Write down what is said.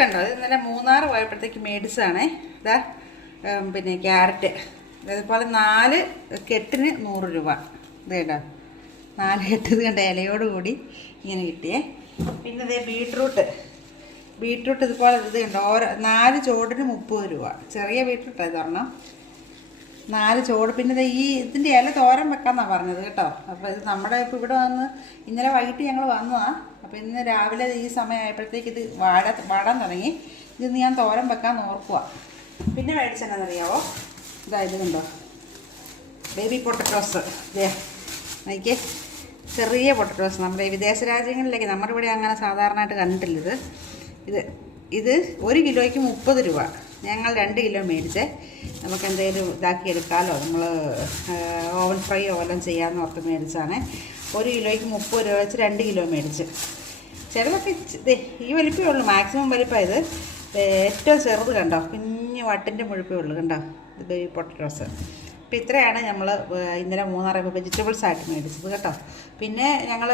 കണ്ടോ, ഇത് ഇന്നലെ മൂന്നാർ പോയപ്പോഴത്തേക്ക് മേടിച്ചതാണേ. ഇതാ പിന്നെ ക്യാരറ്റ് അതുപോലെ 4 കെട്ടിന് 100 രൂപ. ഇത് കേട്ടോ, 4 കെട്ട് ഇത് കണ്ട ഇലയോടുകൂടി ഇങ്ങനെ കിട്ടിയേ. പിന്നെ ഇതേ ബീട്രൂട്ട് ഇതുപോലെ ഇത് കണ്ടോ, 4 ചോടിന് 30 രൂപ. ചെറിയ ബീട്രൂട്ടാണ് ഇത് പറഞ്ഞാൽ 4 ചോട്. പിന്നെ ഇതിൻ്റെ ഇല തോരൻ വെക്കാമെന്നാണ് പറഞ്ഞത് കേട്ടോ. അപ്പോൾ ഇത് നമ്മുടെ ഇപ്പോൾ ഇവിടെ വന്ന് ഇന്നലെ വൈകിട്ട് ഞങ്ങൾ വന്നതാണ്. അപ്പോൾ ഇന്ന് രാവിലെ ഈ സമയമായപ്പോഴത്തേക്ക് ഇത് വാടാൻ തുടങ്ങി. ഇത് ഞാൻ തോരൻ വെക്കാൻ ഓർക്കുക. പിന്നെ മേടിച്ചെന്നറിയാവോ, ഇതായത് കണ്ടോ, ബേബി പൊട്ടറ്റോസ്. ഇതേ നോക്കിയേ, ചെറിയ പൊട്ടറ്റോസ്. നമ്മുടെ വിദേശ രാജ്യങ്ങളിലേക്ക്, നമ്മുടെ ഇവിടെ അങ്ങനെ സാധാരണയായിട്ട് കണ്ടിട്ടില്ല ഇത് 1 കിലോയ്ക്ക് 30 രൂപ. ഞങ്ങൾ 2 കിലോ മേടിച്ചേ. നമുക്ക് എന്തെങ്കിലും ഇതാക്കി എടുക്കാമല്ലോ, നമ്മൾ ഓവൻ ഫ്രൈ ഓവൻ ചെയ്യാമെന്ന് ഓർത്ത് മേടിച്ചാണ്. 1 കിലോയ്ക്ക് 30 രൂപ വെച്ച് 2 കിലോ മേടിച്ച്. ചിലതൊക്കെ ഈ വലിപ്പമേ ഉള്ളൂ, മാക്സിമം വലിപ്പം. ഇത് ഏറ്റവും ചെറുത് കണ്ടോ, കുഞ്ഞ് വട്ടിൻ്റെ മുഴുപ്പേ ഉള്ളൂ കണ്ടോ, ഇത് ബേബി പൊട്ടറ്റോസ്. അപ്പോൾ ഇത്രയാണ് നമ്മൾ ഇന്നലെ മൂന്നാർ വെജിറ്റബിൾസ് ആയിട്ട് മേടിച്ചത് കേട്ടോ. പിന്നെ ഞങ്ങൾ